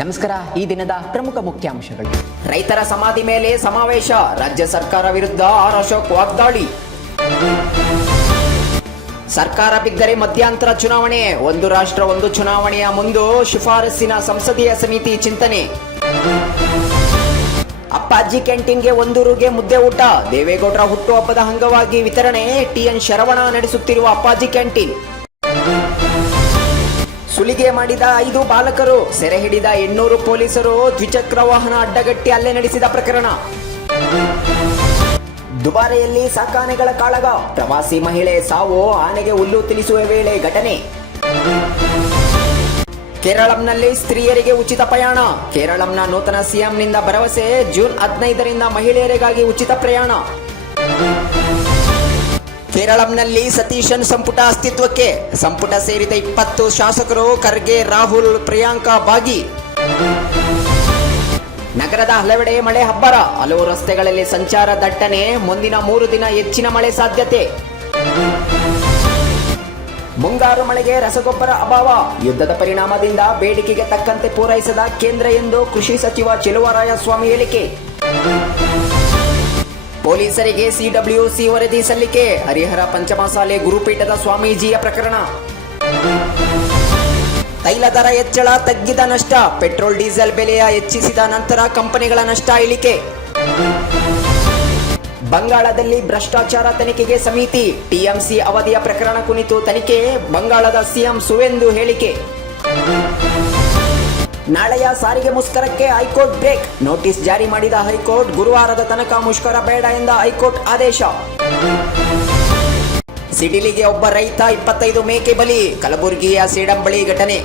ನಮಸ್ಕಾರ. ಈ ದಿನದ ಪ್ರಮುಖ ಮುಖ್ಯಾಂಶಗಳು. ರೈತರ ಸಮಾಧಿ ಮೇಲೆ ಸಮಾವೇಶ, ರಾಜ್ಯ ಸರ್ಕಾರ ವಿರುದ್ಧ ಆರ್ ಅಶೋಕ್ ವಾಗ್ದಾಳಿ. ಸರ್ಕಾರ ಬಿದ್ದರೆ ಮಧ್ಯಂತರ ಚುನಾವಣೆ, ಒಂದು ರಾಷ್ಟ್ರ ಒಂದು ಚುನಾವಣೆಯ ಮುಂದು ಶಿಫಾರಸ್ಸಿನ ಸಂಸದೀಯ ಸಮಿತಿ ಚಿಂತನೆ. ಅಪ್ಪಾಜಿ ಕ್ಯಾಂಟೀನ್ಗೆ ₹1 ಮುದ್ದೆ ಊಟ, ದೇವೇಗೌಡರ ಹುಟ್ಟುಹಬ್ಬದ ಅಂಗವಾಗಿ ವಿತರಣೆ. ಟಿಎನ್ ಶರವಣ ನಡೆಸುತ್ತಿರುವ ಅಪ್ಪಾಜಿ ಕ್ಯಾಂಟೀನ್. ಸುಲಿಗೆ ಮಾಡಿದ 5 ಬಾಲಕರು, ಸೆರೆ ಹಿಡಿದ 800 ಪೊಲೀಸರು, ದ್ವಿಚಕ್ರ ವಾಹನ ಅಡ್ಡಗಟ್ಟಿ ಹಲ್ಲೆ ನಡೆಸಿದ ಪ್ರಕರಣ. ದುಬಾರೆಯಲ್ಲಿ ಸಾಕಾನೆಗಳ ಕಾಳಗ, ಪ್ರವಾಸಿ ಮಹಿಳೆ ಸಾವು, ಆನೆಗೆ ಹುಲ್ಲು ತಿನ್ನಿಸುವ ವೇಳೆ ಘಟನೆ. ಕೇರಳಂನಲ್ಲಿ ಸ್ತ್ರೀಯರಿಗೆ ಉಚಿತ ಪ್ರಯಾಣ, ಕೇರಳಂನ ನೂತನ ಸಿಎಂನಿಂದ ಭರವಸೆ. ಜೂನ್ 15ರಿಂದ ಮಹಿಳೆಯರಿಗಾಗಿ ಉಚಿತ ಪ್ರಯಾಣ. ಕೇರಳಂನಲ್ಲಿ ಸತೀಶನ್ ಸಂಪುಟ ಅಸ್ತಿತ್ವಕ್ಕೆ, ಸಂಪುಟ ಸೇರಿದ 20 ಶಾಸಕರು, ಖರ್ಗೆ, ರಾಹುಲ್, ಪ್ರಿಯಾಂಕಾ ಭಾಗಿ. ನಗರದ ಹಲವೆಡೆ ಮಳೆ ಅಬ್ಬರ, ಹಲವು ರಸ್ತೆಗಳಲ್ಲಿ ಸಂಚಾರ ದಟ್ಟಣೆ. ಮುಂದಿನ 3 ದಿನ ಹೆಚ್ಚಿನ ಮಳೆ ಸಾಧ್ಯತೆ. ಮುಂಗಾರು ಮಳೆಗೆ ರಸಗೊಬ್ಬರ ಅಭಾವ, ಯುದ್ಧದ ಪರಿಣಾಮದಿಂದ ಬೇಡಿಕೆಗೆ ತಕ್ಕಂತೆ ಪೂರೈಸದ ಕೇಂದ್ರ ಎಂದು ಕೃಷಿ ಸಚಿವ ಚೆಲುವರಾಯಸ್ವಾಮಿ ಹೇಳಿಕೆ. ಪೊಲೀಸರಿಗೆ ಸಿಡಬ್ಲ್ಯೂಸಿ ವರದಿ ಸಲ್ಲಿಕೆ, ಹರಿಹರ ಪಂಚಮಸಾಲೆ ಗುರುಪೀಠದ ಸ್ವಾಮೀಜಿಯ ಪ್ರಕರಣ. ತೈಲ ದರ ಹೆಚ್ಚಳ, ತಗ್ಗಿದ ನಷ್ಟ, ಪೆಟ್ರೋಲ್ ಡೀಸೆಲ್ ಬೆಲೆಯ ಹೆಚ್ಚಿಸಿದ ನಂತರ ಕಂಪನಿಗಳ ನಷ್ಟ ಇಳಿಕೆ. ಬಂಗಾಳದಲ್ಲಿ ಭ್ರಷ್ಟಾಚಾರ ತನಿಖೆಗೆ ಸಮಿತಿ, ಟಿಎಂಸಿ ಅವಧಿಯ ಪ್ರಕರಣ ಕುರಿತು ತನಿಖೆ, ಬಂಗಾಳದ ಸಿಎಂ ಸುವೇಂದು ಹೇಳಿಕೆ. ನಾಳೆಯ ಸಾರಿಗೆ ಮುಷ್ಕರಕ್ಕೆ ಹೈಕೋರ್ಟ್ ಬ್ರೇಕ್, ನೋಟಿಸ್ ಜಾರಿ ಮಾಡಿದ ಹೈಕೋರ್ಟ್, ಗುರುವಾರದ ತನಕ ಮುಷ್ಕರ ಬೇಡ ಎಂದ ಹೈಕೋರ್ಟ್ ಆದೇಶ. ಸಿಡಿಲಿಗೆ ಒಬ್ಬ ರೈತ 25 ಮೇಕೆ ಬಲಿ, ಕಲಬುರಗಿಯ ಸೇಡಂ ಬಳಿ ಘಟನೆ.